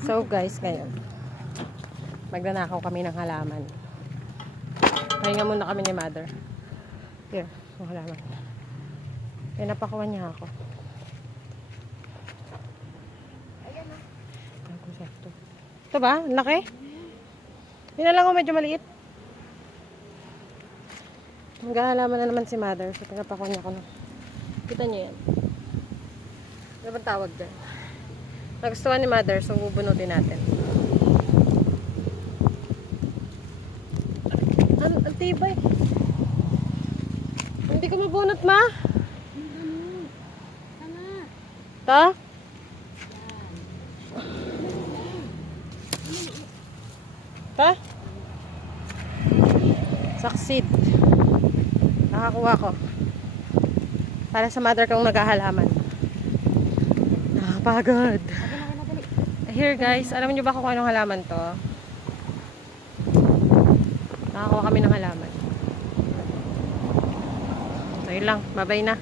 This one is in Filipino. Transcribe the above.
So guys, ngayon magnanakaw kami ng halaman. Pahinga muna kami ni mother. Here, yung halaman. Kaya napakuha niya ako. Ito ba? Laki? Yun na lang o medyo maliit. Maghahalaman na naman si mother. So pinapakuha niya ako na. Kita niyo yan. Ano bang tawag dyan? Nagustuhan ni mother, so bubunutin natin. Ang tibay. Hindi ko mabunot, ma. Ta? Ta? Succeed. Nakakuha ko. Para sa mother kong naghahalaman. Nakapagod. Here guys, alam niyo ba kung anong halaman to? Nakakuha kami ng halaman. So yun lang, bye bye na.